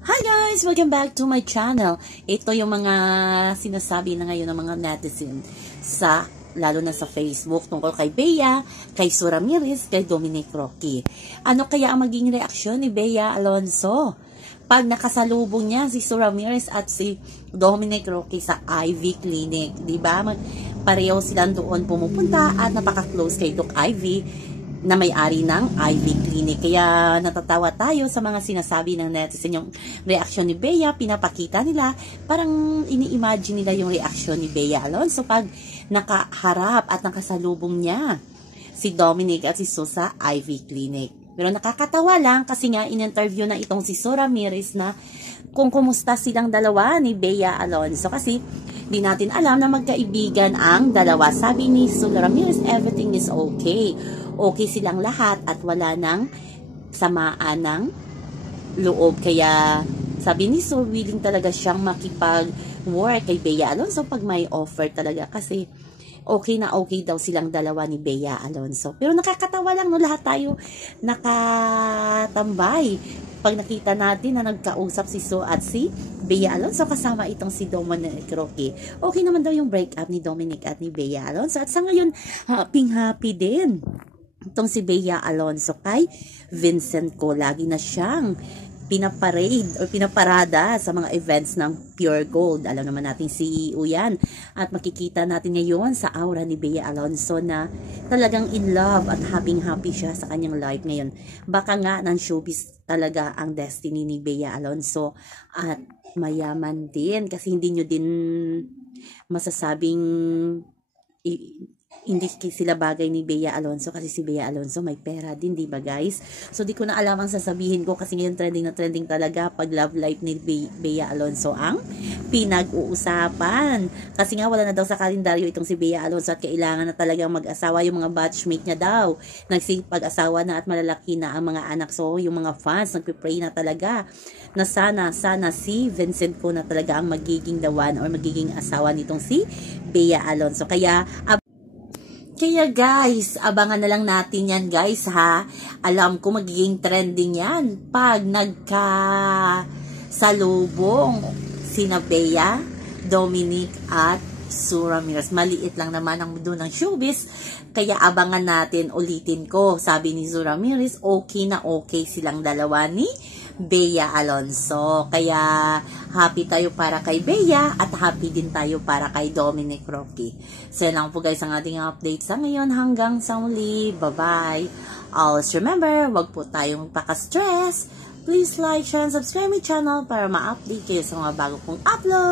Hi guys! Welcome back to my channel. Ito yung mga sinasabi na ngayon ng mga netizen lalo na sa Facebook tungkol kay Bea, kay Su Ramirez, kay Dominic Roque. Ano kaya ang maging reaksyon ni Bea Alonzo pag nakasalubong niya si Su Ramirez at si Dominic Roque sa Ivy Clinic? Diba? Pareho silang doon pumupunta at napaka-close kay Doc Ivy na may-ari ng Ivy Clinic. Kaya natatawa tayo sa mga sinasabi ng netizen, yung reaksyon ni Bea, pinapakita nila, parang ini-imagine nila yung reaksyon ni Bea Alonzo pag nakaharap at nakasalubong niya si Dominic at si Su sa Ivy Clinic. Pero nakakatawa lang kasi nga in-interview na itong si Su Ramirez na kung kumusta silang dalawa ni Bea Alonzo kasi di natin alam na magkaibigan ang dalawa. Sabi ni Su Ramirez, everything is okay. Okay silang lahat at wala nang samaan ng loob. Kaya sabi ni Su, willing talaga siyang makipag-work kay Bea Alonzo pag may offer talaga kasi okay na okay daw silang dalawa ni Bea Alonzo. Pero nakakatawa lang, no, lahat tayo nakatambay pag nakita natin na nagkausap si Su at si Bea Alonzo kasama itong si Dominic Roque. Okay naman daw yung breakup ni Dominic at ni Bea Alonzo at sa ngayon happy din itong si Bea Alonzo kay Vincent ko. Lagi na siyang pinaparade o pinaparada sa mga events ng Pure Gold. Alam naman natin CEO yan. At makikita natin ngayon sa aura ni Bea Alonzo na talagang in love at happy siya sa kanyang life ngayon. Baka nga ng showbiz talaga ang destiny ni Bea Alonzo at mayaman din kasi hindi nyo din masasabing hindi sila bagay ni Bea Alonzo kasi si Bea Alonzo may pera din, di ba guys? So di ko na alam ang sasabihin ko kasi ngayon trending na trending talaga pag love life ni Bea Alonzo ang pinag-uusapan. Kasi nga wala na daw sa kalendaryo itong si Bea Alonzo at kailangan na talagang mag-asawa. Yung mga batchmate niya daw nagsipag-asawa na at malalaki na ang mga anak. So yung mga fans nagpipray na talaga na sana si Vincent ko na talaga ang magiging the one or magiging asawa nitong si Bea Alonzo. Kaya guys, abangan na lang natin yan guys ha. Alam ko magiging trending yan pag nagkasalubong sina Bea, Dominic at Su Ramirez. Maliit lang naman ang mundo ng showbiz. Kaya abangan natin, ulitin ko. Sabi ni Su Ramirez, okay na okay silang dalawa ni Bea Alonzo. Kaya happy tayo para kay Bea at happy din tayo para kay Dominic Roque. So lang po guys ang ating update sa ngayon. Hanggang sa muli. Bye-bye. Always remember, wag po tayong paka-stress. Please like, share, and subscribe my channel para ma-update kayo sa mga bago kong upload.